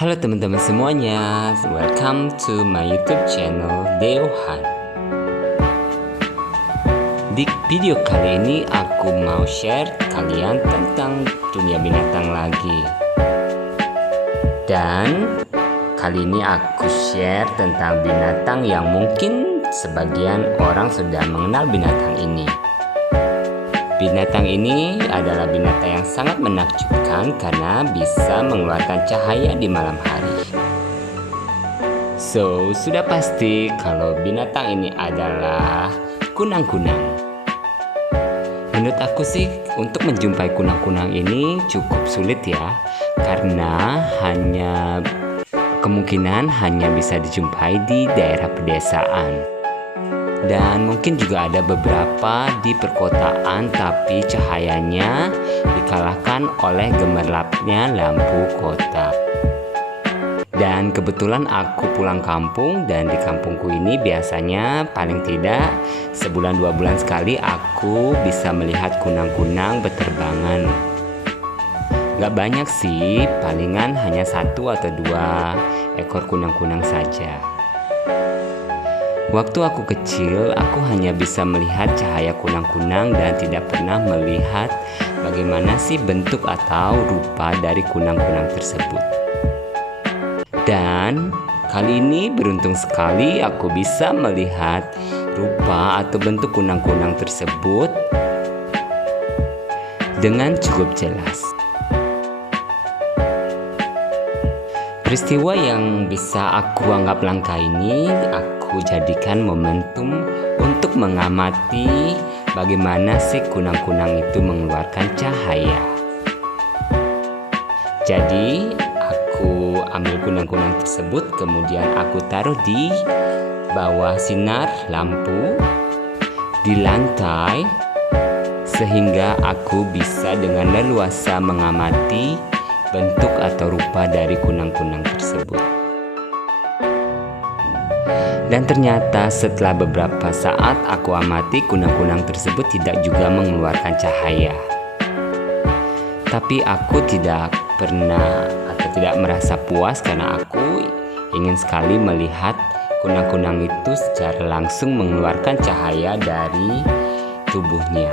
Halo teman-teman semuanya, welcome to my YouTube channel Deohan. Di video kali ini aku mau share kalian tentang dunia binatang lagi. Dan kali ini aku share tentang binatang yang mungkin sebagian orang sudah mengenal binatang ini. Binatang ini adalah binatang yang sangat menakjubkan karena bisa mengeluarkan cahaya di malam hari. So, sudah pasti kalau binatang ini adalah kunang-kunang. Menurut aku sih, untuk menjumpai kunang-kunang ini cukup sulit ya, karena kemungkinan hanya bisa dijumpai di daerah pedesaan. Dan mungkin juga ada beberapa di perkotaan, tapi cahayanya dikalahkan oleh gemerlapnya lampu kota. Dan kebetulan aku pulang kampung, dan di kampungku ini biasanya paling tidak sebulan 2 bulan sekali aku bisa melihat kunang-kunang berterbangan. Gak banyak sih, palingan hanya 1 atau 2 ekor kunang-kunang saja. Waktu aku kecil, aku hanya bisa melihat cahaya kunang-kunang dan tidak pernah melihat bagaimana sih bentuk atau rupa dari kunang-kunang tersebut. Dan kali ini beruntung sekali aku bisa melihat rupa atau bentuk kunang-kunang tersebut dengan cukup jelas. Peristiwa yang bisa aku anggap langka ini aku jadikan momentum untuk mengamati bagaimana sih kunang-kunang itu mengeluarkan cahaya. Jadi aku ambil kunang-kunang tersebut, kemudian aku taruh di bawah sinar lampu di lantai, sehingga aku bisa dengan leluasa mengamati bentuk atau rupa dari kunang-kunang tersebut. Dan ternyata setelah beberapa saat aku amati, kunang-kunang tersebut tidak juga mengeluarkan cahaya. Tapi aku tidak pernah atau tidak merasa puas karena aku ingin sekali melihat kunang-kunang itu secara langsung mengeluarkan cahaya dari tubuhnya.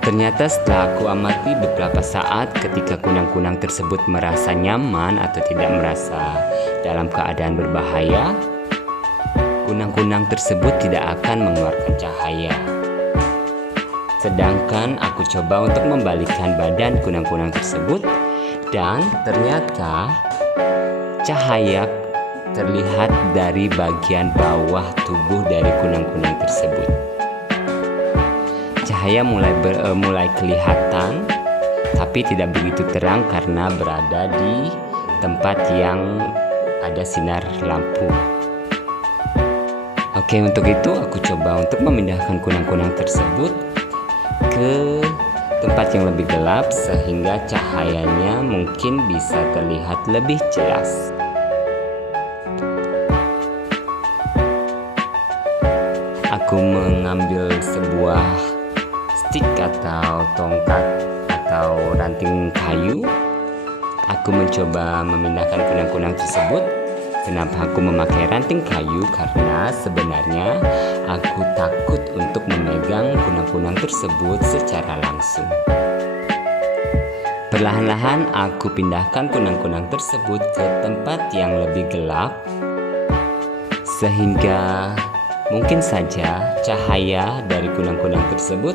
Ternyata setelah aku amati beberapa saat, ketika kunang-kunang tersebut merasa nyaman atau tidak merasa dalam keadaan berbahaya, kunang-kunang tersebut tidak akan mengeluarkan cahaya. Sedangkan aku coba untuk membalikkan badan kunang-kunang tersebut, dan ternyata cahaya terlihat dari bagian bawah tubuh dari kunang-kunang tersebut. Cahaya mulai kelihatan, tapi tidak begitu terang karena berada di tempat yang ada sinar lampu. Oke, untuk itu aku coba untuk memindahkan kunang-kunang tersebut ke tempat yang lebih gelap sehingga cahayanya mungkin bisa terlihat lebih jelas. Aku mengambil sebuah stick atau tongkat atau ranting kayu. Aku mencoba memindahkan kunang-kunang tersebut. Kenapa aku memakai ranting kayu? Karena sebenarnya aku takut untuk memegang kunang-kunang tersebut secara langsung. Perlahan-lahan aku pindahkan kunang-kunang tersebut ke tempat yang lebih gelap, sehingga mungkin saja cahaya dari kunang-kunang tersebut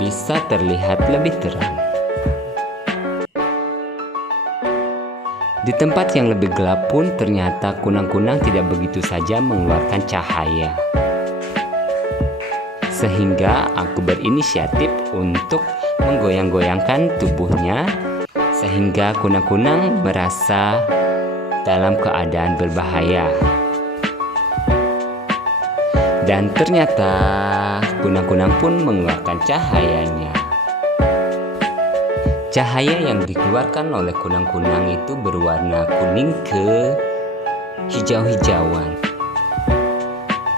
bisa terlihat lebih terang. Di tempat yang lebih gelap pun ternyata kunang-kunang tidak begitu saja mengeluarkan cahaya. Sehingga aku berinisiatif untuk menggoyang-goyangkan tubuhnya sehingga kunang-kunang merasa dalam keadaan berbahaya. Dan ternyata kunang-kunang pun mengeluarkan cahayanya. Cahaya yang dikeluarkan oleh kunang-kunang itu berwarna kuning ke hijau-hijauan.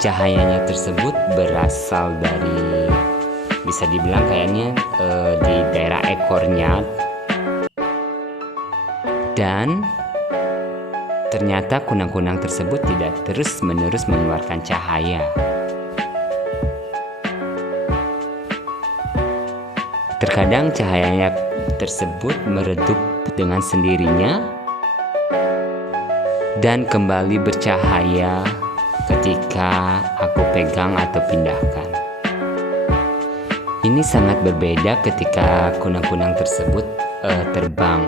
Cahayanya tersebut berasal dari, bisa dibilang kayaknya di daerah ekornya Dan ternyata kunang-kunang tersebut tidak terus-menerus mengeluarkan cahaya. Terkadang cahayanya tersebut meredup dengan sendirinya dan kembali bercahaya ketika aku pegang atau pindahkan. Ini sangat berbeda ketika kunang-kunang tersebut terbang.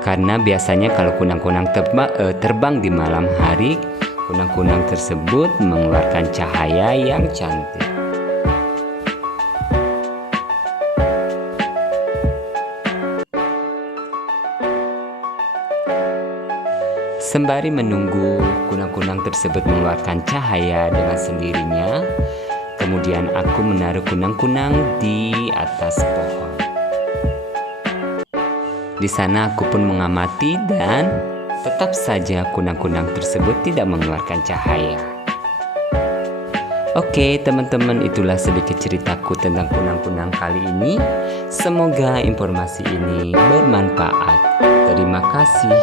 Karena biasanya kalau kunang-kunang terbang di malam hari, kunang-kunang tersebut mengeluarkan cahaya yang cantik. Sembari menunggu kunang-kunang tersebut mengeluarkan cahaya dengan sendirinya, kemudian aku menaruh kunang-kunang di atas pohon. Di sana aku pun mengamati dan tetap saja kunang-kunang tersebut tidak mengeluarkan cahaya. Oke teman-teman, itulah sedikit ceritaku tentang kunang-kunang kali ini. Semoga informasi ini bermanfaat. Terima kasih.